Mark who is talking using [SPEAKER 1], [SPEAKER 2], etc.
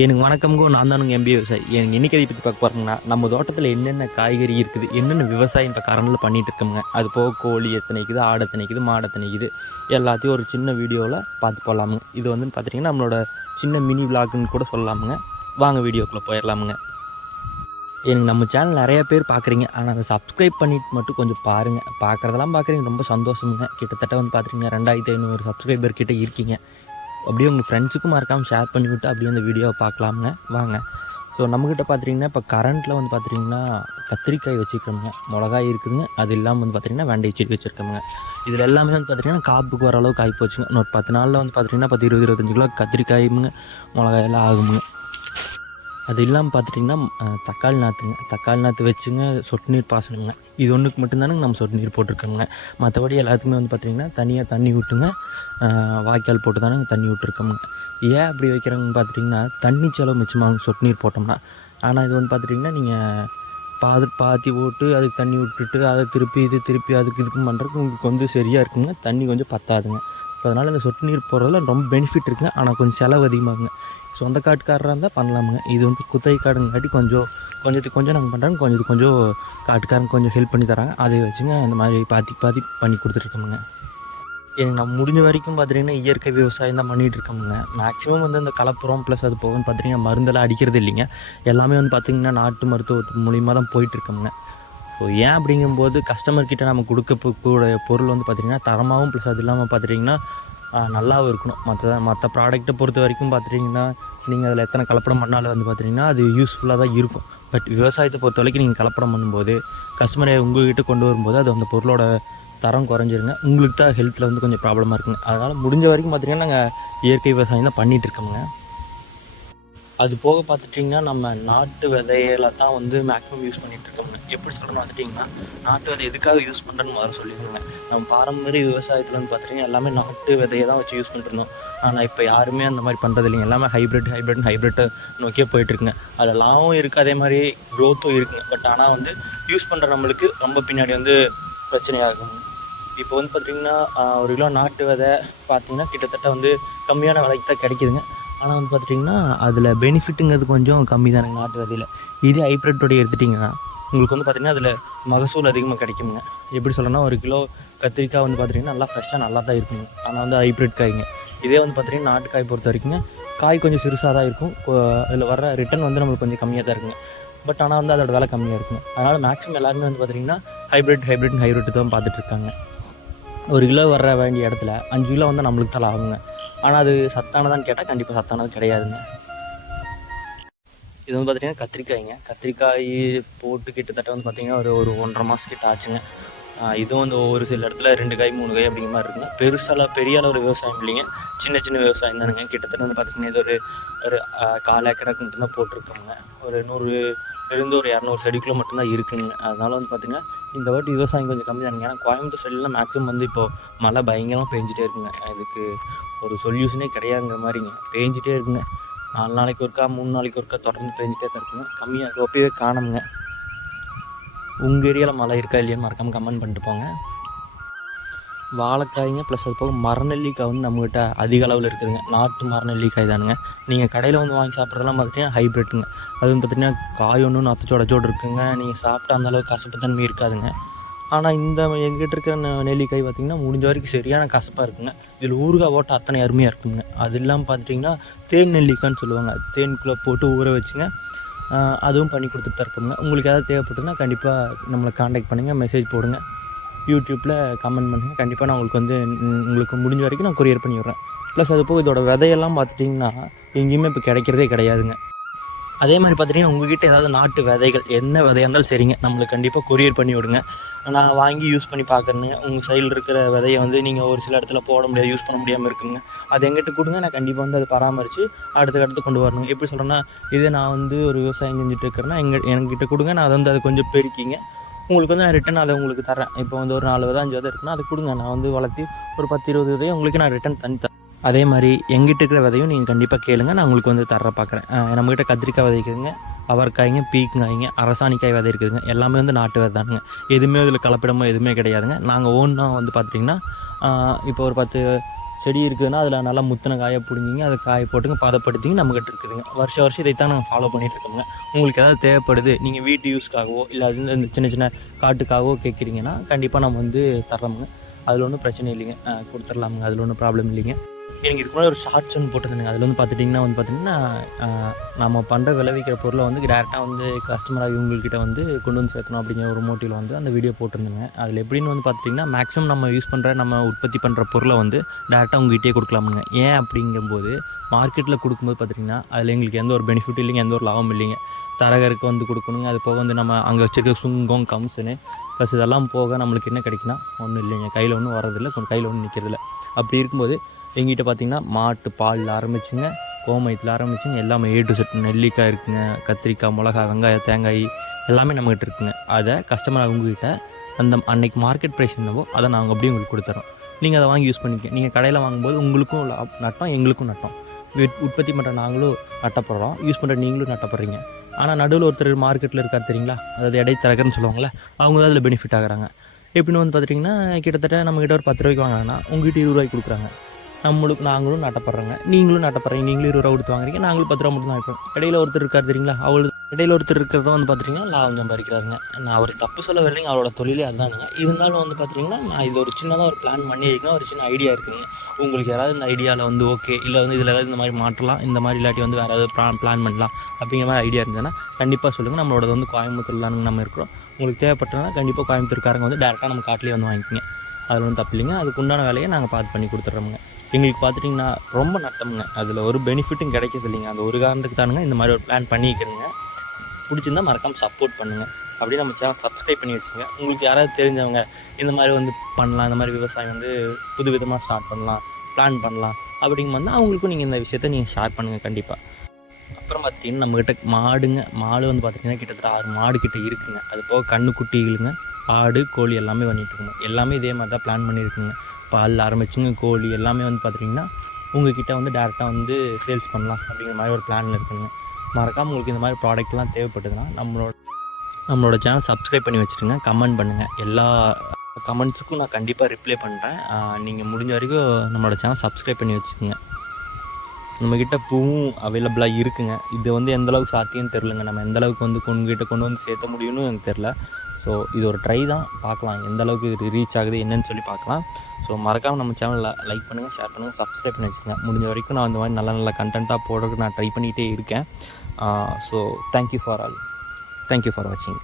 [SPEAKER 1] எனக்கு வணக்கம்கோ நான் தானுங்க எம்பி விவசாயி. எனக்கு இன்னைக்கு பற்றி பார்க்க போகிறோங்கன்னா நம்ம தோட்டத்தில் என்னென்ன காய்கறி இருக்குது என்னென்ன விவசாயம் இப்போ கரண்டில் இருக்கோங்க அது போக கோழி எத்தனை இருக்குது ஆடு எத்தனை இருக்குது மாடு எத்தனை இருக்குது எல்லாத்தையும் ஒரு சின்ன வீடியோவில் பார்த்து போகலாமுங்க இது வந்து பார்த்துட்டிங்கன்னா நம்மளோட சின்ன மினி விளாக்குன்னு கூட சொல்லலாமுங்க. வாங்க வீடியோக்குள்ளே போயிடலாமுங்க. எனக்கு நம்ம சேனல் நிறையா பேர் பார்க்குறீங்க. ஆனால் அதை சப்ஸ்கிரைப் பண்ணிட்டு மட்டும் கொஞ்சம் பாருங்கள் பார்க்குறதெல்லாம் பார்க்குறீங்க ரொம்ப சந்தோஷமுங்க. கிட்டத்தட்ட வந்து பார்த்துருங்க ரெண்டாயிரத்தி ஐநூறு சப்ஸ்கிரைபர் கிட்டே இருக்கீங்க. அப்படியே உங்கள் ஃப்ரெண்ட்ஸுக்கும் மறக்காமல் ஷேர் பண்ணி விட்டு அப்படியே அந்த வீடியோவை பார்க்கலாம்ங்க. வாங்க. ஸோ நம்மக்கிட்ட பார்த்துட்டிங்கன்னா இப்போ கரண்ட்டில் வந்து பார்த்துட்டிங்கன்னா கத்திரிக்காய் வச்சுருக்கோமுங்க. மிளகாய் இருக்குதுங்க. அது இல்லாமல் வந்து பார்த்திங்கன்னா வெண்டை செடி வச்சுருக்கோங்க இதில் எல்லாமே வந்து பார்த்திங்கன்னா காப்புக்கு வர அளவுக்கு ஆகி போச்சுங்க இன்னொரு பத்து நாளில் வந்து பார்த்திங்கன்னா பத்து இருபது இருபத்தஞ்சு கிலோ கத்திரிக்காயுமுங்க மிளகாயெல்லாம் ஆகுமுங்க. அது இல்லாமல் பார்த்துட்டிங்கன்னா தக்காளி நாற்றுங்க தக்காளி நாற்று வச்சுங்க சொட்டு நீர் பாசனங்க. இது ஒன்றுக்கு மட்டும்தானுங்க நம்ம சொட்டு நீர் போட்டிருக்கோங்க. மற்றபடி எல்லாத்துக்குமே வந்து பார்த்திங்கன்னா தனியாக தண்ணி விட்டுங்க வாய்க்கால் போட்டு தானே தண்ணி விட்டுருக்கோங்க ஏன் அப்படி வைக்கிறாங்கன்னு பார்த்துட்டிங்கன்னா தண்ணி செலவு மிச்சமாகும் சொட்டு நீர் போட்டோம்னா. ஆனால் இது வந்து பார்த்துட்டிங்கன்னா நீங்கள் பாது பாத்தி போட்டு அதுக்கு தண்ணி விட்டுட்டு அதை திருப்பி இது திருப்பி அதுக்கு இதுக்கும் பண்ணுறதுக்கு உங்களுக்கு கொஞ்சம் சரியாக இருக்குங்க. தண்ணி கொஞ்சம் பத்தாதுங்க. ஸோ அதனால் இந்த சொட்டு நீர் போடுறதுல ரொம்ப பெனிஃபிட் இருக்குங்க. ஆனால் கொஞ்சம் செலவு அதிகமாகுங்க. சொந்த காட்டுக்காரராக இருந்தால் பண்ணலாமுங்க. இது வந்து குத்தகை காடுங்காட்டி கொஞ்சம் கொஞ்சத்துக்கு கொஞ்சம் நாங்கள் பண்ணுறாங்க கொஞ்சத்துக்கு கொஞ்சம் காட்டுக்காரங்க கொஞ்சம் ஹெல்ப் பண்ணி தராங்க. அதை வச்சுங்க இந்த மாதிரி பாத்தி பாத்தி பண்ணி கொடுத்துட்ருக்கோமுங்க. எனக்கு நான் முடிஞ்ச வரைக்கும் பார்த்துட்டிங்கன்னா இயற்கை விவசாயம் தான் பண்ணிகிட்டு இருக்கோமுங்க. மேக்ஸிமம் வந்து இந்த கலப்புரம் ப்ளஸ் அது போக வந்து மருந்தெல்லாம் அடிக்கிறது இல்லைங்க. எல்லாமே வந்து பார்த்திங்கன்னா நாட்டு மருத்துவ மூலியமாக தான் போயிட்டுருக்கோமுங்க ஸோ ஏன் அப்படிங்கும்போது கஸ்டமர்கிட்ட நம்ம கொடுக்க கூட பொருள் வந்து பார்த்திங்கன்னா தரமாகவும் ப்ளஸ் அது இல்லாமல் பார்த்துட்டிங்கன்னா நல்லாவும் இருக்கணும். மற்ற மற்ற ப்ராடக்ட்டை பொறுத்த வரைக்கும் பார்த்துட்டிங்கன்னா நீங்கள் அதில் எத்தனை கலப்படம் பண்ணாலும் வந்து பார்த்திங்கன்னா அது யூஸ்ஃபுல்லாக தான் இருக்கும். பட் விவசாயத்தை பொறுத்த வரைக்கும் நீங்கள் கலப்படம் பண்ணும்போது கஸ்டமரை உங்கள்கிட்ட கொண்டு வரும்போது அது அந்த பொருளோட தரம் குறைஞ்சிருங்க. உங்களுக்கு தான் ஹெல்த்தில் வந்து கொஞ்சம் ப்ராப்ளமாக இருக்குங்க. அதனால் முடிஞ்ச வரைக்கும் பார்த்திங்கன்னா நாங்கள் இயற்கை விவசாயம் தான் பண்ணிகிட்டு இருக்கோங்க அது போக பார்த்துட்டிங்கன்னா நம்ம நாட்டு விதையில தான் வந்து மேக்ஸிமம் யூஸ் பண்ணிகிட்ருக்கோம்னு எப்படி சொல்கிறோன்னு பார்த்துட்டிங்கன்னா நாட்டு விதை எதுக்காக யூஸ் பண்ணுறேன்னு முதல்ல சொல்லிக்கோங்க நம்ம பாரம்பரிய விவசாயத்தில் வந்து பார்த்துட்டிங்கன்னா எல்லாமே நாட்டு விதையை தான் வச்சு யூஸ் பண்ணிருந்தோம் ஆனால் இப்போ யாருமே அந்த மாதிரி பண்ணுறது இல்லைங்க எல்லாமே ஹைப்ரிட் ஹைப்ரிட் ஹைப்ரிட்டை நோக்கியே போயிட்டுருக்குங்க. அது லாபம் இருக்குது அதே மாதிரி க்ரோத்தும் இருக்குங்க. பட் ஆனால் வந்து யூஸ் பண்ணுற நம்மளுக்கு ரொம்ப பின்னாடி வந்து பிரச்சனையாகும். இப்போ வந்து பார்த்திங்கன்னா ஒரு கிலோ நாட்டு விதை பார்த்திங்கன்னா கிட்டத்தட்ட வந்து கம்மியான விலைக்கு தான் கிடைக்குதுங்க. ஆனால் வந்து பார்த்துட்டிங்கன்னா அதில் பெனிஃபிட்டுங்கிறது கொஞ்சம் கம்மி தானுங்க நாட்டு விதையில் இதே ஹைப்ரிட்டோடைய எடுத்துட்டிங்கன்னா உங்களுக்கு வந்து பார்த்திங்கன்னா அதில் மகசூல் அதிகமாக கிடைக்குங்க. எப்படி சொல்லணும்னா ஒரு கிலோ கத்திரிக்காய் வந்து பார்த்திங்கன்னா நல்லா ஃப்ரெஷ்ஷாக நல்லா தான் இருக்குங்க. ஆனால் வந்து ஹைப்ரிட் காய்ங்க. இதே வந்து பார்த்திங்கன்னா நாட்டு காய் பொறுத்த வரைக்குங்க காய் கொஞ்சம் சிறுசாக தான் இருக்கும் அதில் வர ரிட்டர்ன் வந்து நம்மளுக்கு கொஞ்சம் கம்மியாக தான் இருக்குங்க. பட் ஆனால் வந்து அதோட விலை கம்மியாக இருக்கும் அதனால் மேக்ஸிமம் எல்லாருமே வந்து பார்த்திங்கன்னா ஹைப்ரிட் ஹைப்ரிட் ஹைப்ரிட் தான் பார்த்துட்ருக்காங்க ஒரு கிலோ வர வேண்டிய இடத்துல அஞ்சு கிலோ வந்து நம்மளுக்கு தான் லாபங்க. ஆனால் அது சத்தானதான்னு கேட்டால் கண்டிப்பாக சத்தானது கிடையாதுங்க. இது வந்து பார்த்திங்கன்னா கத்திரிக்காய்ங்க. கத்திரிக்காய் போட்டு கிட்டத்தட்ட வந்து பார்த்திங்கன்னா ஒரு ஒரு ஒன்றரை மாதம் கிட்ட ஆச்சுங்க. இதுவும் வந்து ஒரு சில இடத்துல ரெண்டு காய் மூணு காய் அப்படிங்கிற மாதிரி இருக்குங்க பெருசால பெரிய அளவு விவசாயம் இல்லைங்க. சின்ன சின்ன விவசாயம் தானுங்க. கிட்டத்தட்ட வந்து பார்த்திங்கன்னா இது ஒரு ஒரு கால் ஏக்கராக்கு மட்டும்தான் போட்டிருக்கோங்க ஒரு நூறு இருந்து ஒரு இரநூறு செடிக்குள்ள மட்டும்தான் இருக்குங்க. அதனால வந்து பார்த்திங்கன்னா இந்த வாட்டி விவசாயம் கொஞ்சம் கம்மி தானுங்க. ஏன்னா கோயம்புத்தூர் சைட்லாம் மேக்ஸிமம் வந்து இப்போ மழை பயங்கரமாக பெஞ்சிட்டே இருக்குங்க. இதுக்கு ஒரு சொல்யூஷனே கிடையாதுங்கிற மாதிரிங்க. பேஞ்சிட்டே இருக்குங்க. நாலு நாளைக்கு ஒருக்கா மூணு நாளைக்கு ஒருக்கா தொடர்ந்து பேஞ்சிட்டே தான் இருக்குங்க. கம்மியாக ரொப்பவே காணுங்க உங்கள் ஏரியாவில் மழை இருக்கா இல்லையான்னு மறக்காமல் கமெண்ட் பண்ணிட்டு போங்க. வாழைக்காய்ங்க ப்ளஸ் அது போக மரநெல்லிக்காய் வந்து நம்மக்கிட்ட அதிக அளவில் இருக்குதுங்க. நாட்டு மரநெல்லிக்காய் தானுங்க. நீங்கள் கடையில் வந்து வாங்கி சாப்பிட்றதெல்லாம் பார்த்துட்டிங்கன்னா ஹைப்ரிட்டுங்க அதுவும் பார்த்திங்கன்னா காய் ஒன்று நத்தச்சோடச்சோடு இருக்குங்க. நீங்கள் சாப்பிட்டா அந்த அளவுக்கு கசப்பு தன்மை இருக்காதுங்க. ஆனால் இந்த எங்கிட்ட இருக்கிற நெல்லிக்காய் பார்த்திங்கன்னா முடிஞ்ச வரைக்கும் சரியான கசப்பாக இருக்குங்க. இதில் ஊறுகாய் போட்டு அத்தனை அருமையாக இருக்குங்க. அது இல்லாமல் பார்த்துட்டிங்கன்னா தேன் நெல்லிக்காய்ன்னு சொல்லுவாங்க. தேன்குள்ளே போட்டு ஊற வச்சுங்க. அதுவும் பண்ணி கொடுத்துட்டு தான் இருக்கோங்க உங்களுக்கு ஏதாவது தேவைப்பட்டுன்னா கண்டிப்பாக நம்மளை காண்டாக்ட் பண்ணுங்கள் மெசேஜ் போடுங்க. யூடியூப்பில் கமெண்ட் பண்ணுங்கள் கண்டிப்பாக நான் உங்களுக்கு வந்து உங்களுக்கு முடிஞ்ச வரைக்கும் நான் கொரியர் பண்ணி விட்றேன். ப்ளஸ் அது போக இதோட விதையெல்லாம் பார்த்துட்டிங்கன்னா எங்கேயுமே இப்போ கிடைக்கிறதே கிடையாதுங்க. அதே மாதிரி பார்த்துட்டிங்கன்னா உங்ககிட்ட ஏதாவது நாட்டு விதைகள் என்ன விதையாக இருந்தாலும் சரிங்க. நம்மளுக்கு கண்டிப்பாக கொரியர் பண்ணி விடுங்க. நான் வாங்கி யூஸ் பண்ணி பார்க்குறேங்க உங்கள் சைடில் இருக்கிற விதையை வந்து நீங்கள் ஒரு சில இடத்துல போட முடியாது யூஸ் பண்ண முடியாமல் இருக்குங்க. அது எங்கிட்ட கொடுங்க நான் கண்டிப்பாக வந்து அதை பராமரித்து அடுத்த அடுத்து கொண்டு வரணுங்க எப்படி சொல்கிறேன்னா இதே நான் வந்து ஒரு விவசாயம் செஞ்சுட்டு இருக்கிறேன்னா எங்கள் என்கிட்ட கொடுங்க நான் அதை வந்து அதை கொஞ்சம் பெருக்கிங்க. உங்களுக்கு வந்து நான் ரிட்டன் அதை உங்களுக்கு தரேன் இப்போ வந்து ஒரு நாலு விதை அஞ்சு விதை இருக்குன்னா அதை கொடுங்க. நான் வந்து வளர்த்தி ஒரு பத்து இருபது விதையை உங்களுக்கு நான் ரிட்டன் தனி தரேன் அதே மாதிரி எங்கிட்ட இருக்கிற விதையும் நீங்கள் கண்டிப்பாக கேளுங்க. நான் உங்களுக்கு வந்து தர பார்க்குறேன் நம்மக்கிட்ட கத்திரிக்காய் விதை இருக்குதுங்க அவரைக்காய்ங்க பீக்கங்காய்ங்க அரசாணிக்காய் விதை இருக்குதுங்க. எல்லாமே வந்து நாட்டு விதை தானுங்க. எதுவுமே இதில் கலப்பிடமோ எதுவுமே கிடையாதுங்க. நாங்கள் ஓன்னா வந்து பார்த்துட்டிங்கன்னா இப்போ ஒரு பத்து செடி இருக்குதுன்னா அதில் நல்லா முத்தின காயை பிடிங்கிங்க அதை காய போட்டுங்க பதப்படுத்திங்க நம்மக்கிட்ட இருக்குதுங்க. வருஷம் வருஷம் இதைத்தான் நாங்கள் ஃபாலோ பண்ணிகிட்டு இருக்கோங்க உங்களுக்கு ஏதாவது தேவைப்படுது நீங்கள் வீட்டு யூஸ்க்காகவோ இல்லை அது இந்த சின்ன சின்ன காட்டுக்காகவோ கேட்குறீங்கன்னா கண்டிப்பாக நம்ம வந்து தர்றோமுங்க. அதில் ஒன்றும் பிரச்சனை இல்லைங்க. கொடுத்துடலாமுங்க அதில் ஒன்றும் ப்ராப்ளம் இல்லைங்க. எனக்கு இதுக்கு முன்னாடி ஒரு ஷார்ட்ஸ் ஒன்று போட்டிருந்தேங்க. அதில் வந்து பார்த்துட்டிங்கன்னா வந்து பார்த்திங்கன்னா நம்ம பண்ணுற விளைவிக்கிற பொருளை வந்து டேரெக்டாக வந்து கஸ்டமராக இவங்கக்கிட்ட வந்து கொண்டு வந்து சேர்க்கணும் அப்படிங்கிற ஒரு மோட்டிவில் வந்து அந்த வீடியோ போட்டிருந்தேங்க. அதில் எப்படின்னு வந்து பார்த்துட்டிங்கன்னா மேக்ஸிமம் நம்ம யூஸ் பண்ணுற நம்ம உற்பத்தி பண்ணுற பொருளை வந்து டேரெக்டாக உங்ககிட்டயே கொடுக்கலாமுங்க. ஏன் அப்படிங்கும்போது மார்க்கெட்டில் கொடுக்கும்போது பார்த்திங்கன்னா அதில் எங்களுக்கு எந்த ஒரு பெனிஃபிட் இல்லைங்க எந்த ஒரு லாபம் இல்லைங்க. தரகருக்கு வந்து கொடுக்கணுங்க. அது போக வந்து நம்ம அங்கே வச்சுருக்க சுங்கம் கம்சனு ப்ளஸ் இதெல்லாம் போக நம்மளுக்கு என்ன கிடைக்குன்னா ஒன்றும் இல்லைங்க. கையில் ஒன்றும் வரதில்லை கொஞ்சம் கையில் ஒன்றும் நிற்கிறதில்ல அப்படி இருக்கும்போது எங்கிட்ட பார்த்தீங்கன்னா மாட்டு பாலில் ஆரம்பிச்சுங்க கோமயத்தில் ஆரம்பிச்சுங்க எல்லாமே ஏ டு செட் நெல்லிக்காய் இருக்குங்க கத்திரிக்காய் மிளகா வெங்காயம் தேங்காய் எல்லாமே நம்மகிட்ட இருக்குங்க. அதை கஸ்டமர் அவங்ககிட்ட அந்த அன்னைக்கு மார்க்கெட் ப்ரைஸ் என்னவோ அதை நாங்கள் அப்படியே உங்களுக்கு கொடுத்துறோம். நீங்கள் அதை வாங்கி யூஸ் பண்ணிக்க நீங்கள் கடையில் வாங்கும்போது உங்களுக்கும் நட்டம் எங்களுக்கும் நட்டம். உற்பத்தி பண்ணுற நாங்களும் நட்டப்படுறோம். யூஸ் பண்ணுற நீங்களும் நட்டப்படுறீங்க. ஆனால் நடுவில் ஒருத்தர் மார்க்கெட்டில் இருக்கார் தெரியுங்களா? அதாவது இடைத்தரகர்னு சொல்லுவாங்களே அவங்க தான் அதில் பெனிஃபிட் ஆகிறாங்க. எப்படின்னு வந்து பார்த்துட்டிங்கன்னா கிட்டத்தட்ட நம்மக்கிட்ட ஒரு பத்து ரூபாய்க்கு வாங்கினா உங்ககிட்ட இருபது ரூபாய்க்கு கொடுக்குறாங்க. நம்மளுக்கு நாங்களும் நட்டப்படுறோங்க. நீங்களும் நட்டப்படுறீங்க. நீங்களும் இருபது ரூபா கொடுத்து வாங்குறீங்க. நாங்களும் பத்து ரூபா மட்டும் தான் இருப்போம் இடையில ஒருத்தர் இருக்கார் தெரியுங்களா? அவள் இடையில ஒருத்தர் இருக்கிறத வந்து பார்த்துட்டிங்கன்னா லாபம் சம்பாதிக்கிறாருங்க. நான் அவர் தப்பு சொல்ல வரலைங்க அவரோட தொழிலே அதுதானுங்க இருந்தாலும் வந்து பார்த்துட்டிங்கன்னா நான் இது ஒரு சின்னதாக ஒரு பிளான் பண்ணி இருக்கேன் ஒரு சின்ன ஐடியா இருக்குங்க. உங்களுக்கு யாராவது இந்த ஐடியாவில் வந்து ஓகே இல்லை வந்து இதில் ஏதாவது இந்த மாதிரி மாற்றலாம் இந்த மாதிரி இல்லாட்டி வந்து வேறு ஏதாவது ப்ளான் பிளான் பண்ணலாம் அப்படிங்கிற மாதிரி ஐடியா இருந்ததுன்னா கண்டிப்பாக சொல்லுங்கள் நம்மளோட வந்து கோயம்புத்தூர் தானுங்க நம்ம இருக்கிறோம். உங்களுக்கு தேவைப்பட்டனா கண்டிப்பாக கோயம்புத்தூர்காரங்க வந்து டேரெக்டாக நம்ம காட்டிலே வந்து வாங்கிக்கோங்க. அதில் ஒன்றும் தப்பு இல்லைங்க. அதுக்கு உண்டான வேலையை நாங்கள் பார்த்து பண்ணி கொடுத்துட்றோமுங்க. எங்களுக்கு பார்த்துட்டிங்கன்னா ரொம்ப நட்டமுங்க. அதில் ஒரு பெனிஃபிட்டும் கிடைக்கிறது இல்லைங்க. அந்த ஒரு காரணத்துக்கு தானுங்க இந்த மாதிரி ஒரு பிளான் பண்ணிக்கிறேங்க. பிடிச்சிருந்தா மறக்காமல் சப்போர்ட் பண்ணுங்கள் அப்படியே நம்ம சேனல் சப்ஸ்கிரைப் பண்ணி வச்சுங்க உங்களுக்கு யாராவது தெரிஞ்சவங்க இந்த மாதிரி வந்து பண்ணலாம் இந்த மாதிரி விவசாயம் வந்து புது விதமாக ஸ்டார்ட் பண்ணலாம் பிளான் பண்ணலாம் அப்படிங்கும் வந்து அவங்களுக்கும் நீங்கள் இந்த விஷயத்த நீங்கள் ஷேர் பண்ணுங்கள் கண்டிப்பாக அப்புறம் பார்த்தீங்கன்னா நம்மக்கிட்ட மாடுங்க. மாடு வந்து பார்த்திங்கன்னா கிட்டத்தட்ட ஆறு மாடு கிட்ட இருக்குங்க. அது போக கண்ணுக்குட்டிகளுங்க ஆடு கோழி எல்லாமே பண்ணிகிட்டு இருக்குங்க. எல்லாமே இதே மாதிரி தான் பிளான் பண்ணியிருக்குங்க. பால் ஆரம்பிச்சுங்க கோழி எல்லாமே வந்து பார்த்துட்டிங்கன்னா உங்கள்கிட்ட வந்து டேரெக்டாக வந்து சேல்ஸ் பண்ணலாம் அப்படிங்கிற மாதிரி ஒரு பிளானில் இருக்குங்க மறக்காமல் உங்களுக்கு இந்த மாதிரி ப்ராடக்ட்லாம் தேவைப்பட்டதுன்னா நம்மளோட நம்மளோட சேனல் சப்ஸ்கிரைப் பண்ணி வச்சுருங்க கமெண்ட் பண்ணுங்கள் எல்லா கமெண்ட்ஸுக்கும் நான் கண்டிப்பாக ரிப்ளை பண்ணுறேன் நீங்கள் முடிஞ்ச வரைக்கும் நம்மளோட சேனல் சப்ஸ்கிரைப் பண்ணி வச்சுக்கோங்க. நம்மக்கிட்ட பூவும் அவைலபிளாக இருக்குங்க. இது வந்து எந்த அளவுக்கு சாத்தியம் தெரிலங்க நம்ம எந்த அளவுக்கு வந்து உங்ககிட்ட கொண்டு வந்து சேர்த்த முடியும்னு எனக்கு தெரில ஸோ இது ஒரு ட்ரை தான். பார்க்கலாம் எந்த அளவுக்கு இது ரீச் ஆகுது என்னன்னு சொல்லி பார்க்கலாம். ஸோ மறக்காமல் நம்ம சேனலில் லைக் பண்ணுங்கள் ஷேர் பண்ணுங்கள் சப்ஸ்கிரைப் பண்ணி வச்சுக்கோங்க. முடிஞ்ச வரைக்கும் நான் இந்த மாதிரி நல்ல நல்ல கண்டென்ட்டாக போடுறதுக்கு நான் ட்ரை பண்ணிகிட்டே இருக்கேன். So thank you for all thank you for வாட்சிங்